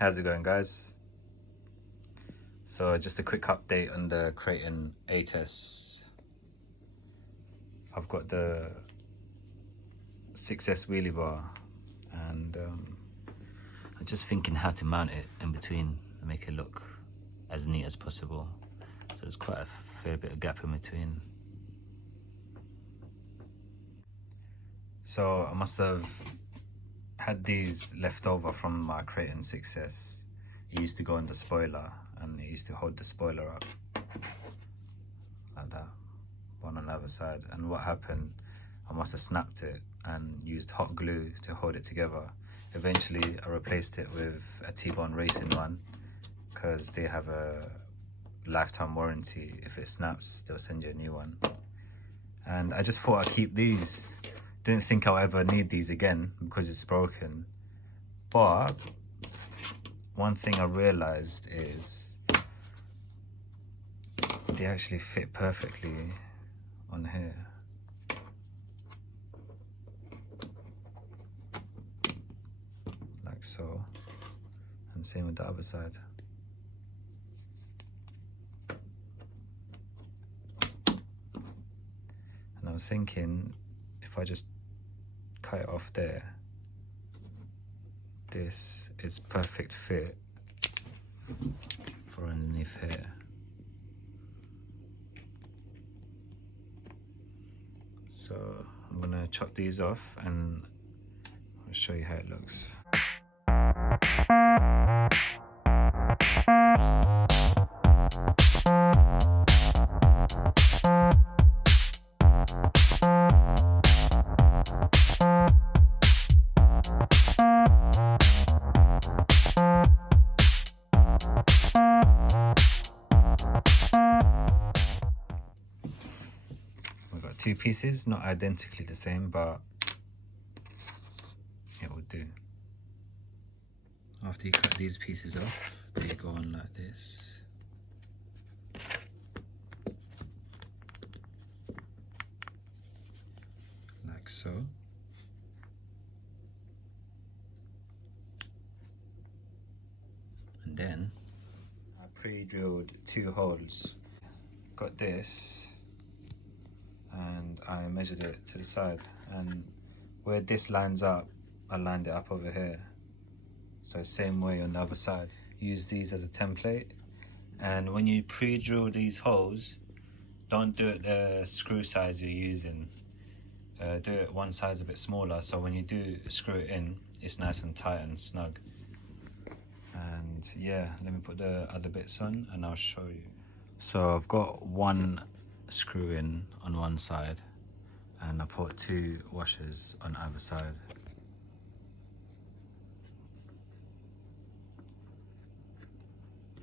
How's it going, guys? So just a quick update on the Kraton 8S. I've got the 6S wheelie bar, and I'm just thinking how to mount it in between and make it look as neat as possible. So there's quite a fair bit of gap in between. So I must have had these left over from my Kraton 6S. It used to go on the spoiler, and it used to hold the spoiler up like that, one on the other side. And what happened, I must have snapped it and used hot glue to hold it together. Eventually I replaced it with a T-Bone Racing one, because they have a lifetime warranty. If it snaps, they'll send you a new one. And I just thought I'd keep these. Didn't think I'll ever need these again because it's broken. But one thing I realized is they actually fit perfectly on here. Like so. And same with the other side. And I was thinking, if I just cut it off there, this is perfect fit for underneath here. So I'm gonna chop these off and I'll show you how it looks. We've got two pieces, not identically the same, but it will do. After you cut these pieces off, they go on like this. Like so. And then I pre-drilled 2 holes. Got this, and I measured it to the side, and where this lines up, I lined it up over here. So same way on the other side. Use these as a template, and when you pre-drill these holes, don't do it the screw size you're using. Do it one size a bit smaller, so when you do screw it in, it's nice and tight and snug. And yeah, let me put the other bits on and I'll show you. So I've got one screw in on one side, and I put 2 washers on either side.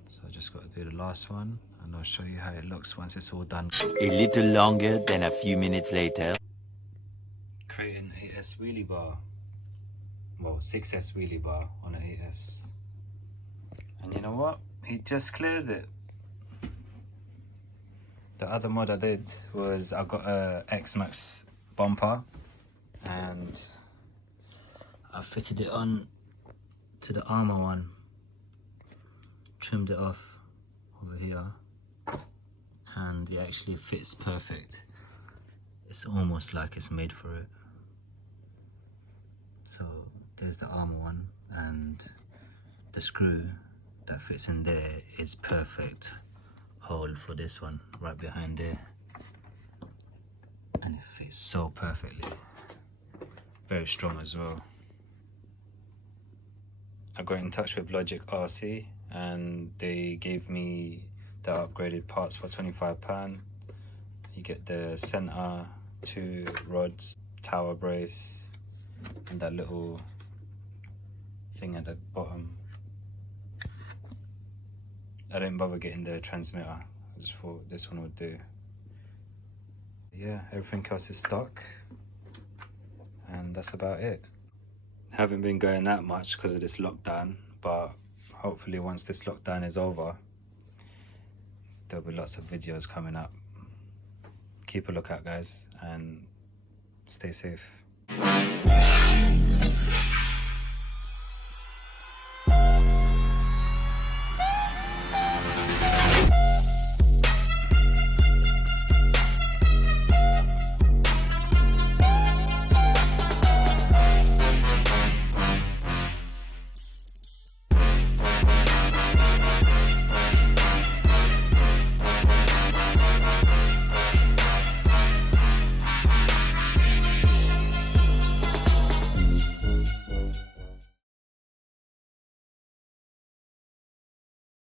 So I just got to do the last one, and I'll show you how it looks once it's all done. A little longer than a few minutes later. Kraton 8S wheelie bar. Well, 6S wheelie bar on an 8S. And you know what? It just clears it. The other mod I did was I got a X-Max bumper, and I fitted it on to the ARRMA one. Trimmed it off over here, and it actually fits perfect. It's almost like it's made for it. So there's the ARRMA one, and the screw that fits in there is perfect hole for this one right behind there, and it fits so perfectly. Very strong as well. I got in touch with Logic RC, and they gave me the upgraded parts for £25. You get the center, 2 rods, tower brace, and that little thing at the bottom. I didn't bother getting the transmitter, I just thought this one would do. Yeah, everything else is stock, and that's about it. Haven't been going that much because of this lockdown, but hopefully once this lockdown is over, there'll be lots of videos coming up. Keep a lookout, guys, and stay safe.